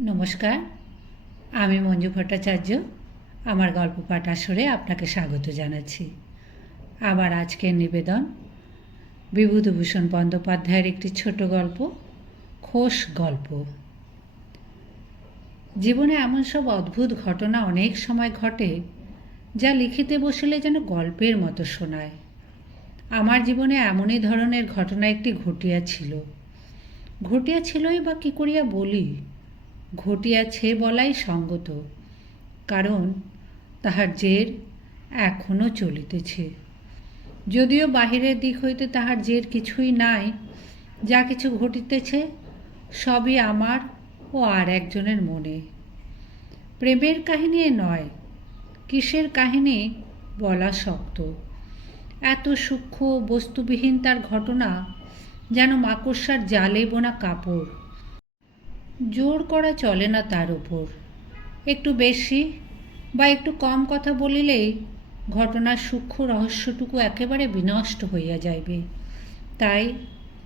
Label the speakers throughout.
Speaker 1: নমস্কার, আমি মঞ্জু ভট্টাচার্য, আমার গল্প পাঠ আসরে আপনাকে স্বাগত জানাচ্ছি। আবার আজকের নিবেদন, বিভূতিভূষণ বন্দ্যোপাধ্যায়ের একটি ছোট গল্প, খোশ গল্প। জীবনে এমন সব অদ্ভুত ঘটনা অনেক সময় ঘটে, যা লিখিতে বসলে যেন গল্পের মতো শোনায়। আমার জীবনে এমনই ধরনের ঘটনা একটি ঘটিয়া ছিল ঘটিয়া ছিলই বা কী করিয়া বলি? ঘটিয়াছে বলাই সঙ্গত, কারণ তাহার জের এখনও চলিতেছে। যদিও বাহিরের দিক হইতে তাহার জের কিছুই নাই, যা কিছু ঘটিতেছে সবই আমার ও আর একজনের মনে। প্রেমের কাহিনী নয়, কিসের কাহিনী বলা শক্ত। এত সূক্ষ্ম বস্তুবিহীন তার ঘটনা যেন মাকড়সার জালে বোনা কাপড়। জোর করা চলে না তার উপর। একটু বেশি বা একটু কম কথা বলিলেই ঘটনার সূক্ষ্ম রহস্যটুকু একেবারে বিনষ্ট হইয়া যাইবে। তাই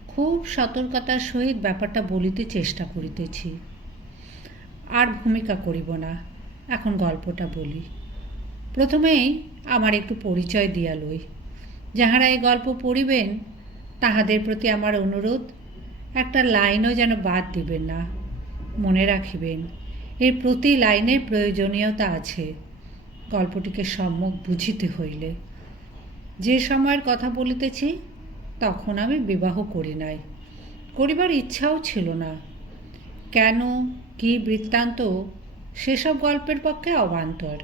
Speaker 1: খুব সতর্কতার সহিত ব্যাপারটা বলিতে চেষ্টা করিতেছি। আর ভূমিকা করিব না, এখন গল্পটা বলি। প্রথমেই আমার একটু পরিচয় দিয়া লই। যাহারা এই গল্প পড়িবেন, তাহাদের প্রতি আমার অনুরোধ, একটা লাইনও যেন বাদ দিবেন না। মনে রাখিবেন, এর প্রতি লাইনের প্রয়োজনীয়তা আছে। গল্পটিকে সম্যক বুঝিতে হইলে। যে সময়ের কথা বলিতেছি, তখন আমি বিবাহ করি নাই। করিবার ইচ্ছাও ছিল না। কেন, কি বৃত্তান্ত, সেসব গল্পের পক্ষে অবান্তর।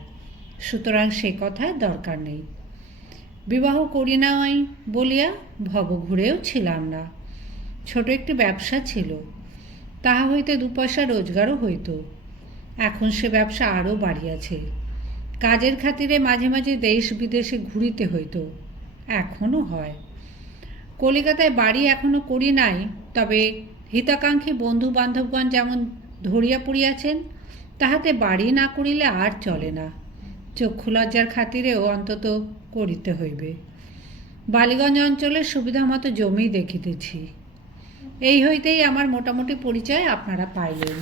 Speaker 1: সুতরাং সে কথায় দরকার নেই। বিবাহ করি নাই বলিয়া ভবঘুরেও ছিলাম না। ছোট একটি ব্যবসা ছিল। তাহা হইতে দু পয়সা রোজগারও হইত। এখন সে ব্যবসা আরও বাড়িয়াছে। কাজের খাতিরে মাঝে মাঝে দেশ বিদেশে ঘুরিতে হইত। এখনও হয়। কলিকাতায় বাড়ি এখনও করি নাই, তবে হিতাকাঙ্ক্ষী বন্ধু বান্ধবগণ যেমন ধরিয়া পড়িয়াছেন, তাহাতে বাড়ি না করিলে আর চলে না। চক্ষু লজ্জার খাতিরেও অন্তত করিতে হইবে। বালিগঞ্জ অঞ্চলের সুবিধা মতো জমি দেখিতেছি। এই হইতেই আমার মোটামুটি পরিচয় আপনারা পাইলেন।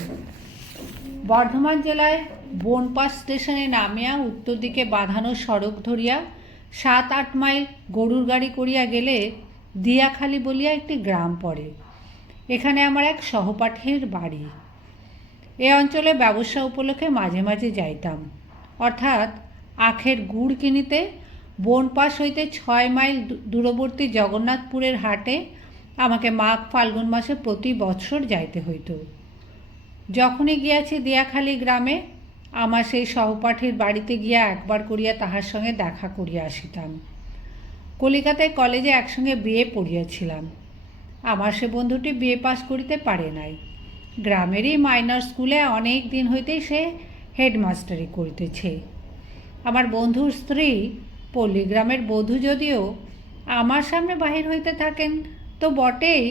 Speaker 1: বর্ধমান জেলায় বনপাস স্টেশনে নামিয়া উত্তর দিকে বাঁধানো সড়ক ধরিয়া সাত আট মাইল গরুর গাড়ি করিয়া গেলে দিয়াখালি বলিয়া একটি গ্রাম পড়ে। এখানে আমার এক সহপাঠীর বাড়ি। এ অঞ্চলে ব্যবসা উপলক্ষে মাঝে মাঝে যাইতাম। অর্থাৎ আখের গুড় কিনিতে বনপাস হইতে ছয় মাইল দূরবর্তী জগন্নাথপুরের হাটে আমাকে মাঘ ফাল্গুন মাসে প্রতি বছর যাইতে হইত। যখনই গিয়াছি দিয়াখালী গ্রামে, আমার সেই সহপাঠীর বাড়িতে গিয়া একবার করিয়া তাহার সঙ্গে দেখা করিয়া আসিতাম। কলিকাতায় কলেজে একসঙ্গে বিয়ে পড়িয়াছিলাম। আমার সে বন্ধুটি বিয়ে পাস করিতে পারে নাই। গ্রামেরই মাইনর স্কুলে অনেক দিন হইতেই সে হেডমাস্টারি করিতেছে। আমার বন্ধুর স্ত্রী পল্লীগ্রামের বধূ যদিও আমার সামনে বাহির হইতে থাকেন তো বটেই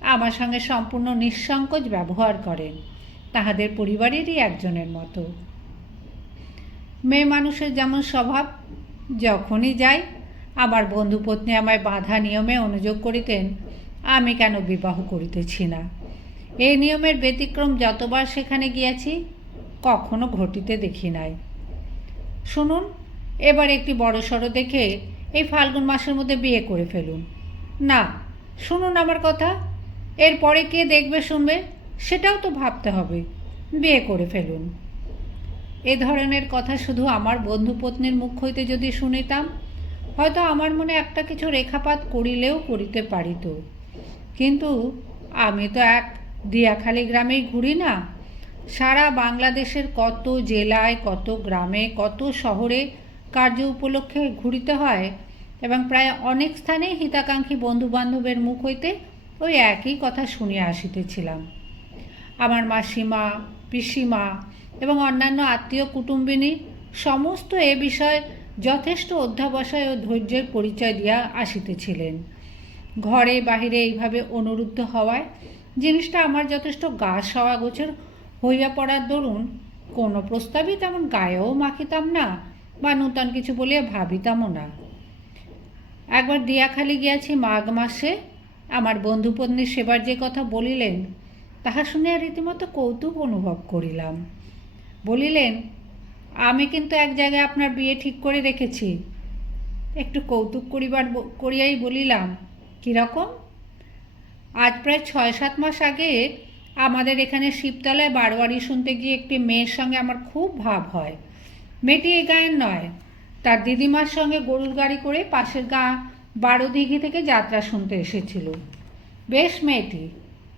Speaker 1: আমার সঙ্গে সম্পূর্ণ নিঃসংকোচ ব্যবহার করেন। তাহাদের পরিবারেরই একজনের মতো। মেয়ে মানুষের যেমন স্বভাব, যখনই যাই আমার বন্ধু পত্নী আমায় বাধা নিয়মে অনুযোগ করিতেন, আমি কেন বিবাহ করিতেছি না? এই নিয়মের ব্যতিক্রম যতবার সেখানে গিয়াছি, কখনো ঘটিতে দেখি নাই। শুনুন, এবার একটি বড় সড়ো দেখে এই ফাল্গুন মাসের মধ্যে বিয়ে করে ফেলুন। না শুনুন আমার কথা। এরপরে কে দেখবে, শুনবে? সেটাও তো ভাবতে হবে। বিয়ে করে ফেলুন। এ ধরনের কথা শুধু আমার বন্ধু পত্নীর মুখ হইতে যদি শুনিতাম, হয়তো আমার মনে একটা কিছু রেখাপাত করিলেও করিতে পারিত। কিন্তু আমি তো এক দিয়াখালী গ্রামেই ঘুরি না। সারা বাংলাদেশের কত জেলায়, কত গ্রামে, কত শহরে কার্য উপলক্ষে ঘুরিতে হয় এবং প্রায় অনেক স্থানেই হিতাকাঙ্ক্ষী বন্ধুবান্ধবের মুখ হইতে ওই একই কথা শুনিয়া আসিতেছিলাম। আমার মাসিমা, পিসিমা এবং অন্যান্য আত্মীয় কুটুম্বিনী সমস্ত এ বিষয়ে যথেষ্ট অধ্যাবসায় ও ধৈর্যের পরিচয় দিয়া আসিতেছিলেন। ঘরে বাহিরে এইভাবে অনুরুদ্ধ হওয়ায় জিনিসটা আমার যথেষ্ট গা সওয়া গোছের হইয়া পড়ার দরুন কোনো প্রস্তাবই তেমন গায়েও মাখিতাম না বা নূতন কিছু বলিয়া ভাবিতামও না। একবার দিয়াখালি গিয়াছি মাঘ মাসে। আমার বন্ধুপত্নীর সেবার যে কথা বলিলেন, তাহা শুনিয়া রীতিমতো কৌতুক অনুভব করিলাম। বলিলেন, আমি কিন্তু এক জায়গায় আপনার বিয়ে ঠিক করে রেখেছি। একটু কৌতুক করিবার করিয়াই বলিলাম কীরকম আজ প্রায় ছয় সাত মাস আগে আমাদের এখানে শিবতলায় বারোয়ারি শুনতে গিয়ে একটি মেয়ের সঙ্গে আমার খুব ভাব হয়। মেয়েটি এ গায়ের নয়। তার দিদিমার সঙ্গে গরুর গাড়ি করে পাশের গা বারো দিঘি থেকে যাত্রা শুনতে এসেছিল। বেশ মেয়েটি,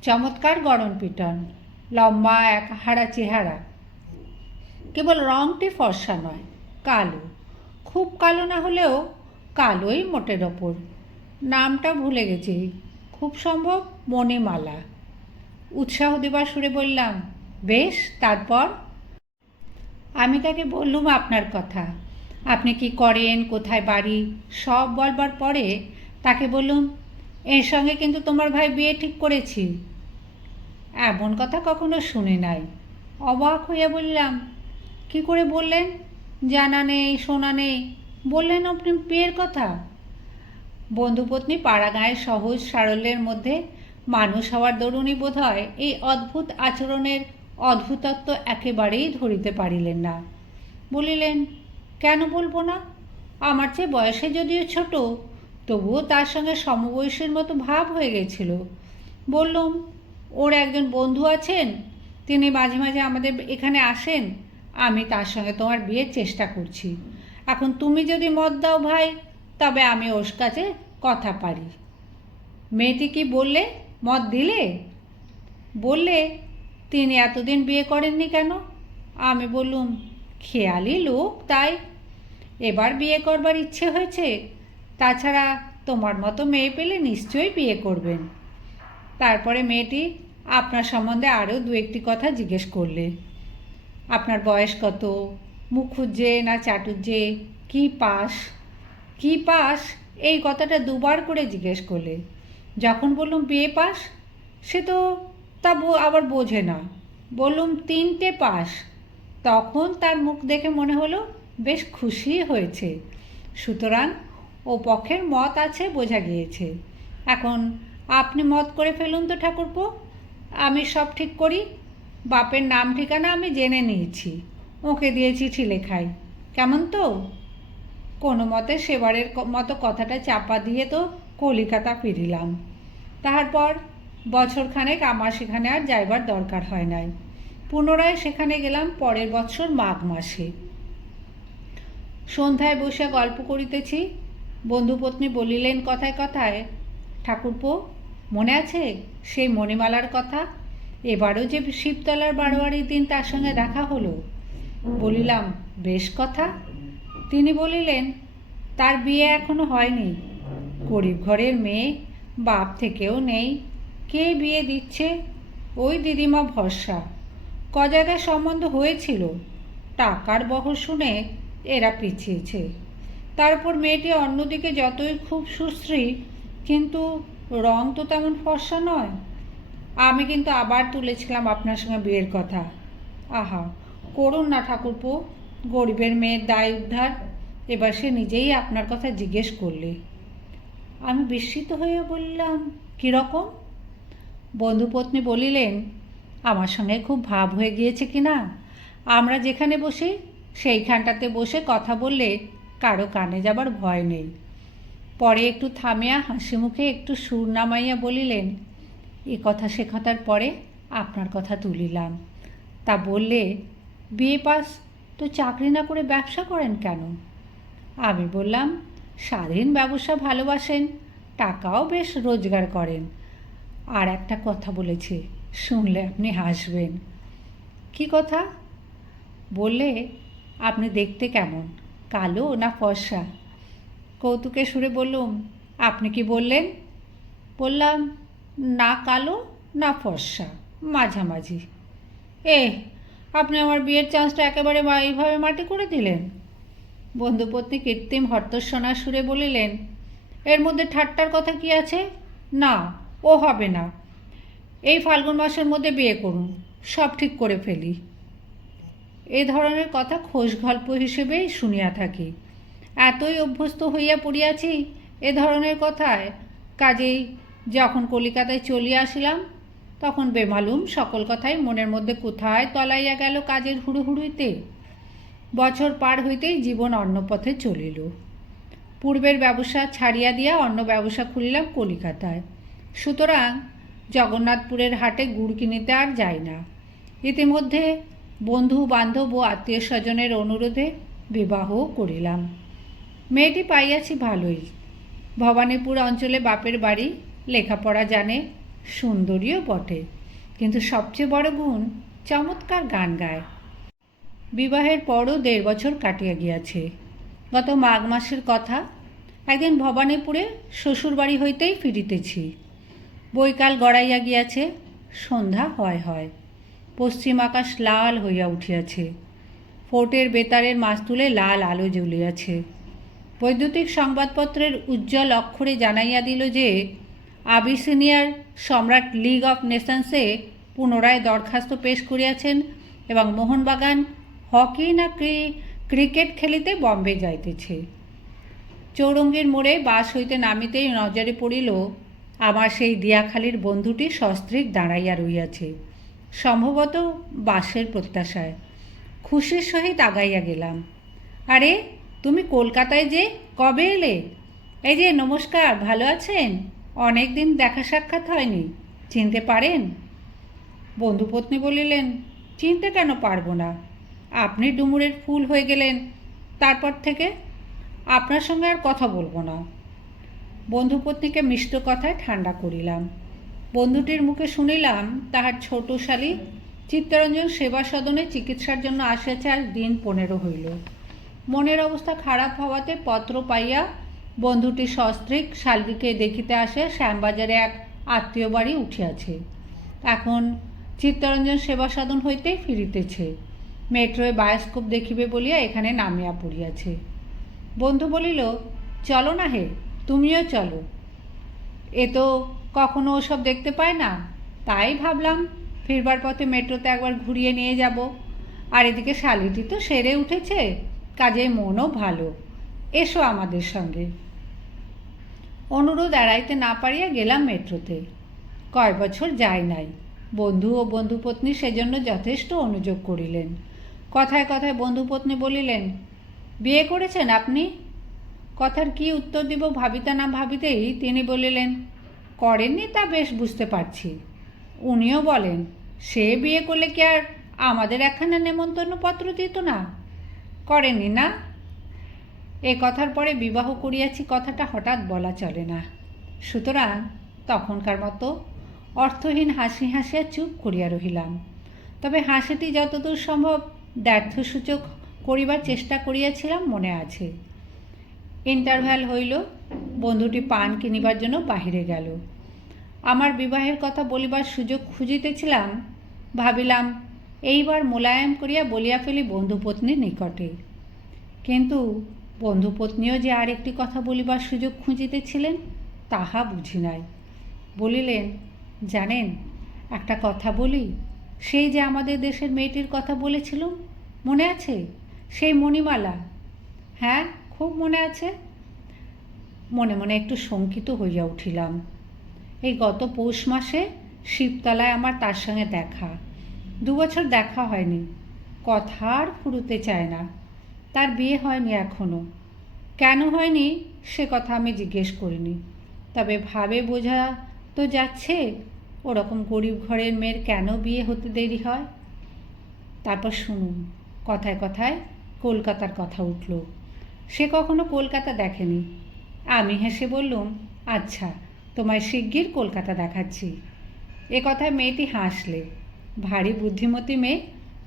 Speaker 1: চমৎকার গরম পিটন, লম্বা এক হারা চেহারা। কেবল রংটি ফর্সা নয়, কালো। খুব কালো না হলেও কালোই মোটের ওপর। নামটা ভুলে গেছি। খুব সম্ভব মণিমালা। উৎসাহ দেবার সুরে বললাম, বেশ, তারপর? আমি তাকে বললুম আপনার কথা। আপনি কি করেন? কোথায় বাড়ি? সব বলবার পরে তাকে বললুম, এর সঙ্গে কিন্তু তোমার ভাই বিয়ে ঠিক করেছি। এমন কথা কখনো শুনে নাই। অবাক হইয়া বললাম, কি করে বললেন? জানা নেই, শোনা নেই। বললেন আপনি বিয়ের কথা? বন্ধুপত্নী পাড়াগাঁয়ের সহজ সারল্যের মধ্যে মানুষ হওয়ার দরুনই বোধ হয় এই অদ্ভুত আচরণের অদ্ভুতত্ব একেবারেই ধরিতে পারিলেন না। বলিলেন কেন বলব না? আমার চেয়ে বয়সে যদিও ছোট, তবুও তার সঙ্গে সমবয়সের মতো ভাব হয়ে গেছিল। বললুম, ওর একজন বন্ধু আছেন? তিনি মাঝে মাঝে আমাদের এখানে আসেন। আমি তার সঙ্গে তোমার বিয়ের চেষ্টা করছি। এখন তুমি যদি মত দাও ভাই, তবে আমি ওর কাছে কথা পারি। মেয়েটি কি বললে? মত দিলে? বললে, তিনি এতদিন বিয়ে করেননি কেন? আমি বললুম খেয়ালি লোক, তাই এবার বিয়ে করবার ইচ্ছে হয়েছে। তাছাড়া তোমার মতো মেয়ে পেলে নিশ্চয়ই বিয়ে করবেন। তারপরে মেয়েটি আপনার সম্বন্ধে আরও দু একটি কথা জিজ্ঞেস করলে। আপনার বয়স কত? মুখুজ্জে না চাটুজ্জে কি পাস? কি পাস? এই কথাটা দুবার করে জিজ্ঞেস করলে। যখন বললুম, বিয়ে পাস? সে তো তা আবার বোঝে না। বললুম, তিনটে পাস। তখন তার মুখ দেখে মনে হলো, বেশ খুশি হয়েছে। সুতরাং ও পক্ষের মত আছে বোঝা গিয়েছে। এখন আপনি মত করে ফেলুন তো ঠাকুরপো, আমি সব ঠিক করি? বাপের নাম ঠিকানা আমি জেনে নিয়েছি, ওকে দিয়ে চিঠি লেখাই। কেমন তো? কোনো মতে সেবারের মতো কথাটা চাপা দিয়ে তো কলিকাতা ফিরিলাম। তারপর বছরখানেক আমার সেখানে আর যাইবার দরকার হয় নাই। পুনরায় সেখানে গেলাম পরের বছর মাঘ মাসে। সন্ধ্যায় বসে গল্প করিতেছি। বন্ধুপত্নী বলিলেন কথায় কথায়, ঠাকুরপো, মনে আছে সেই মণিমালার কথা? এবারও যে শিবতলার বারোয়ারির দিন তার সঙ্গে দেখা হলো? বলিলাম, বেশ কথা। তিনি বলিলেন, তার বিয়ে এখনও হয়নি। গরিব ঘরের মেয়ে, বাপ থেকেও নেই। কে বিয়ে দিচ্ছে? ওই দিদিমা ভরসা। ক জায়গায় সম্বন্ধ হয়েছিল, টাকার বহর শুনে এরা পিছিয়েছে। তারপর মেয়েটি অন্যদিকে যতই খুব সুশ্রী, কিন্তু রং তো তেমন ফর্সা নয়। আমি কিন্তু আবার তুলেছিলাম আপনার সঙ্গে বিয়ের কথা। আহা, করুন না ঠাকুরপো, গরিবের মেয়ের দায় উদ্ধার। এবার সে নিজেই আপনার কথা জিজ্ঞেস করলে। আমি বিস্মিত হয়ে বললাম, কীরকম? বন্ধুপত্নী বলিলেন আমার সঙ্গে খুব ভাব হয়ে গিয়েছে কি না? আমরা যেখানে বসি, সেইখানটাতে বসে কথা বললে কারও কানে যাবার ভয় নেই। পরে একটু থামিয়া হাসি মুখে একটু সুর নামাইয়া বলিলেন, এ কথা সে কথার পরে আপনার কথা তুলিলাম। তা বললে, বিয়ে পাস, তো চাকরি না করে ব্যবসা করেন কেন? আমি বললাম, স্বাধীন ব্যবসা ভালোবাসেন, টাকাও বেশ রোজগার করেন। আর একটা কথা বলেছি শুনলে আপনি হাসবেন। কি কথা? বললে, আপনি দেখতে কেমন? কালো না ফর্সা? কৌতুকে সুরে বললুম, আপনি কি বললেন? বললাম, না কালো, না ফর্সা, মাঝামাঝি। এ আপনি আমার বিয়ের চান্সটা একেবারে এইভাবে মাটি করে দিলেন? বন্ধুপত্নী কৃত্রিম হর্তস্বনা সুরে বলিলেন, এর মধ্যে ঠাট্টার কথা কি আছে? না, ও হবে না। এই ফাল্গুন মাসের মধ্যে বিয়ে করুন, সব ঠিক করে ফেলি। এ ধরনের কথা খোশ গল্প হিসেবেই শুনিয়া থাকি। এতই অভ্যস্ত হইয়া পড়িয়াছি, এ ধরনের কথায় কাজেই যখন কলিকাতায় চলিয়া আসিলাম, তখন বেমালুম সকল কথাই মনের মধ্যে কোথায় তলাইয়া গেল কাজের হুড়ুহুড়ুইতে বছর পার হইতেই জীবন অন্য পথে চলিল। পূর্বের ব্যবসা ছাড়িয়া দিয়া অন্য ব্যবসা খুলিলাম কলিকাতায়। সুতরাং জগন্নাথপুরের হাটে গুড় কিনিতে আর যাই না। ইতিমধ্যে বন্ধু বান্ধব ও আত্মীয় স্বজনের অনুরোধে বিবাহও করিলাম। মেয়েটি পাইয়াছি ভালোই। ভবানীপুর অঞ্চলে বাপের বাড়ি, লেখাপড়া জানে, সুন্দরীও বটে। কিন্তু সবচেয়ে বড় গুণ চমৎকার গান গায়। বিবাহের পরও দেড় বছর কাটিয়া গিয়াছে। গত মাঘ মাসের কথা, একদিন ভবানীপুরে শ্বশুরবাড়ি হইতেই ফিরিতেছি। বৈকাল গড়াইয়া গিয়াছে, সন্ধ্যা হয় হয়। পশ্চিম আকাশ লাল হইয়া উঠিয়াছে। ফোর্টের বেতারের মাস্তুলে লাল আলো জ্বলিয়াছে। বৈদ্যুতিক সংবাদপত্রের উজ্জ্বল অক্ষরে জানাইয়া দিল যে, আবিসিনিয়ার সম্রাট লিগ অফ নেশনসে পুনরায় দরখাস্ত পেশ করিয়াছেন এবং মোহনবাগান হকি না ক্রি- ক্রিকেট খেলিতে বম্বে যাইতেছে। চৌরঙ্গীর মোড়ে বাস হইতে নামিতেই নজরে পড়িল আমার সেই দিয়াখালির বন্ধুটি সস্ত্রীক দাঁড়াইয়া রইয়াছে। সম্ভবত বাসের প্রত্যাশায়। খুশির সহিত আগাইয়া গেলাম। আরে, তুমি কলকাতায় যে, কবে এলে? এই যে, নমস্কার, ভালো আছেন? অনেক দিন দেখা সাক্ষাৎ হয়নি। চিনতে পারেন? বন্ধুপত্নী বলিলেন, চিনতে কেন পারব না? আপনি ডুমুরের ফুল হয়ে গেলেন। তারপর থেকে আপনার সঙ্গে আর কথা বলব না। বন্ধুপত্নীকে মিষ্ট কথায় ঠান্ডা করিলাম। বন্ধুটির মুখে শুনিলাম তাহার ছোট শালী চিত্তরঞ্জন সেবা সদনে চিকিৎসার জন্য আসিয়াছে আজ দিন পনেরো হইল। মনের অবস্থা খারাপ হওয়াতে পত্র পাইয়া বন্ধুটি সস্ত্রীক শালিকে দেখিতে আসে শ্যামবাজারে এক আত্মীয় বাড়ি উঠিয়াছে। এখন চিত্তরঞ্জন সেবা সাধন হইতেই ফিরিতেছে। মেট্রোয় বায়োস্কোপ দেখিবে বলিয়া এখানে নামিয়া পড়িয়াছে। বন্ধু বলিল, চলো না হে তুমিও চলো। এ তো কখনো ওসব দেখতে পায় না। তাই ভাবলাম ফিরবার পথে মেট্রোতে একবার ঘুরিয়ে নিয়ে যাব। আর এদিকে শালিটি তো সেরে উঠেছে। কাজে মনও ভালো। এসো আমাদের সঙ্গে। অনুরোধ এড়াইতে না পারিয়া গেলাম মেট্রোতে। কয় বছর যায় নাই। বন্ধু ও বন্ধুপত্নী সেজন্য যথেষ্ট অনুযোগ করিলেন। কথায় কথায় বন্ধুপত্নী বলিলেন, বিয়ে করেছেন আপনি? কথার কি উত্তর দিব ভাবিতে না ভাবিতেই তিনি বলিলেন, করেননি তা বেশ বুঝতে পারছি। উনিও বলেন, সে বিয়ে করলে কি আর আমাদের একখানা নেমন্তন্ন পত্র দিত না? করেনি না? এ কথার পরে বিবাহ করিয়াছি কথাটা হঠাৎ বলা চলে না। সুতরাং তখনকার মতো অর্থহীন হাসি হাসিয়া চুপ করিয়া রহিলাম। তবে হাসিটি যতদূর সম্ভব ব্যর্থসূচক করিবার চেষ্টা করিয়াছিলাম মনে আছে। ইন্টারভ্যাল হইল, বন্ধুটি পান কিনিবার জন্য বাহিরে গেল। আমার বিবাহের কথা বলিবার সুযোগ খুঁজিতেছিলাম, ভাবিলাম, এইবার মোলায়েম করিয়া বলিয়া ফেলি বন্ধুপত্নীর নিকটে। কিন্তু বন্ধুপত্নীও যে আর একটি কথা বলিবার সুযোগ খুঁজিতেছিলেন, তাহা বুঝি নাই। বলিলেন, জানেন, একটা কথা বলি, সেই যে আমাদের দেশের মেয়েটির কথা বলেছিল, মনে আছে? সেই মণিমালা। হ্যাঁ? খুব মনে আছে? মনে মনে একটু শঙ্কিত হইয়া উঠিলাম। এই গত পৌষ মাসে শিবতলায় আমার তার সঙ্গে দেখা। দু বছর দেখা হয়নি। কথা আর ফুরুতে চায় না। তার বিয়ে হয়নি এখনও কেন হয়নি সে কথা আমি জিজ্ঞেস করিনি। তবে ভাবে বোঝা তো যাচ্ছে, ওরকম গরিব ঘরের মেয়ের কেন বিয়ে হতে দেরি হয়? তারপর শুনুন, কথায় কথায় কলকাতার কথা উঠল। সে কখনো কলকাতা দেখেনি। আমি হেসে বললুম আচ্ছা তোমায় শিগগির কলকাতা দেখাচ্ছি। এ কথায় মেয়েটি হাসলে। ভারী বুদ্ধিমতী মেয়ে,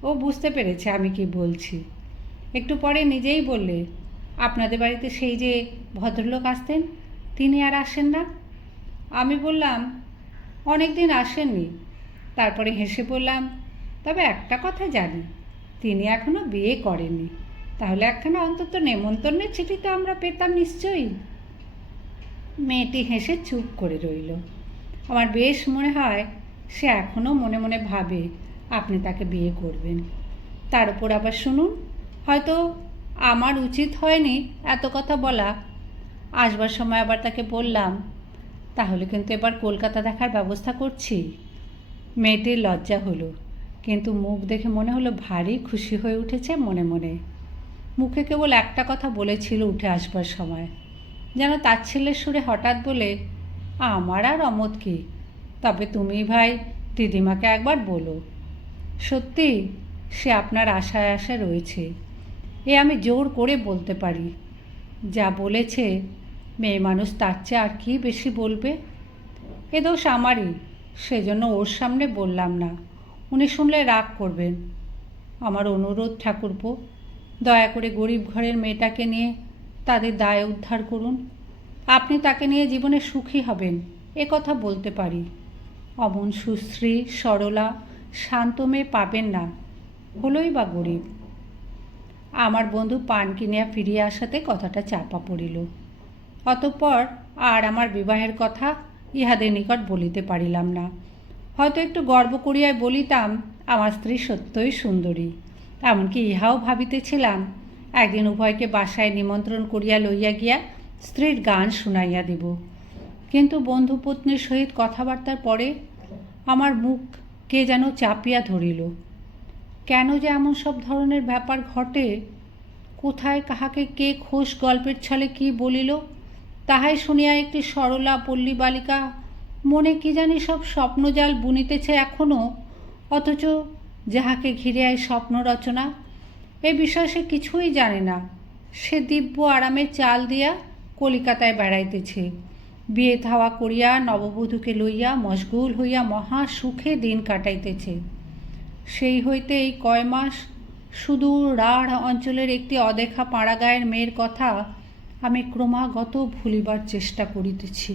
Speaker 1: ও বুঝতে পেরেছে আমি কি বলছি। একটু পরে নিজেই বললে, আপনাদের বাড়িতে সেই যে ভদ্রলোক আসতেন, তিনি আর আসেন না? আমি বললাম অনেক দিন আসেননি। তারপরে হেসে বললাম, তবে একটা কথা জানি, তিনি এখনও বিয়ে করেননি। তাহলে একখানা অন্তত নেমন্তন্নের চিঠি তো আমরা পেতাম নিশ্চয়ই। মেয়েটি হেসে চুপ করে রইল। আমার বেশ মনে হয় সে এখনও মনে মনে ভাবে আপনি তাকে বিয়ে করবেন। তার উপর আবার শুনুন, হয়তো আমার উচিত হয়নি এত কথা বলা। আসবার সময় আবার তাকে বললাম, তাহলে কিন্তু এবার কলকাতা দেখার ব্যবস্থা করছি। মেয়েটির লজ্জা হলো, কিন্তু মুখ দেখে মনে হলো ভারী খুশি হয়ে উঠেছে মনে মনে। মুখে কেবল একটা কথা বলেছিল উঠে আসবার সময়, যেন তার ছেলের সুরে হঠাৎ বলে, আমার আর অমত কি? তবে তুমি ভাই, দিদিমাকে একবার বলো। সত্যি, সে আপনার আশায় আশায় রয়েছে। এ আমি জোর করে বলতে পারি। যা বলেছে, মেয়ে মানুষ তার চেয়ে আর কি বেশি বলবে? এ দোষ আমারই, সেজন্য ওর সামনে বললাম না। উনি শুনলে রাগ করবেন। আমার অনুরোধ ঠাকুরপো দয়া করে গরিব ঘরের মেয়েটাকে নিয়ে তাদের দায় উদ্ধার করুন। আপনি তাকে নিয়ে জীবনে সুখী হবেন, এ কথা বলতে পারি। অমন সুশ্রী, সরলা, শান্ত মেয়ে পাবেন না, হলোই বা গরিব। আমার বন্ধু পান কিনিয়া ফিরিয়া আসাতে কথাটা চাপা পড়িল। অতঃপর আর আমার বিবাহের কথা ইহাদের নিকট বলিতে পারিলাম না। হয়তো একটু গর্ব করিয়াই বলিতাম, আমার স্ত্রী সত্যই সুন্দরী। এমনকি ইহাও ভাবিতেছিলাম, একদিন উভয়কে বাসায় নিমন্ত্রণ করিয়া লইয়া গিয়া স্ত্রীর গান শুনাইয়া দিব। কিন্তু বন্ধুপত্নীর সহিত কথাবার্তার পরে আমার মুখ কে যেন চাপিয়া ধরিল। কেন যে এমন সব ধরনের ব্যাপার ঘটে, কোথায় কাহাকে কে খোশ গল্পের ছলে কি বলিল, তাহাই শুনিয়া একটি সরলা পল্লী বালিকা মনে কি জানি সব স্বপ্নজাল বুনিতেছে এখনও অথচ যাহাকে ঘিরে আয় স্বপ্ন রচনা, এ বিষয়ে সে কিছুই জানে না। সে দিব্য আরামে চাল দিয়া কলিকাতায় বেড়াইতেছে। বিয়ে থাওয়া করিয়া নববধূকে লইয়া মশগুল হইয়া মহা সুখে দিন কাটাইতেছে। সেই হইতে এই কয় মাস সুদূর রাঢ় অঞ্চলের একটি অদেখা পাড়াগাঁয়ের মেয়ের কথা আমি ক্রমাগত ভুলিবার চেষ্টা করিতেছি।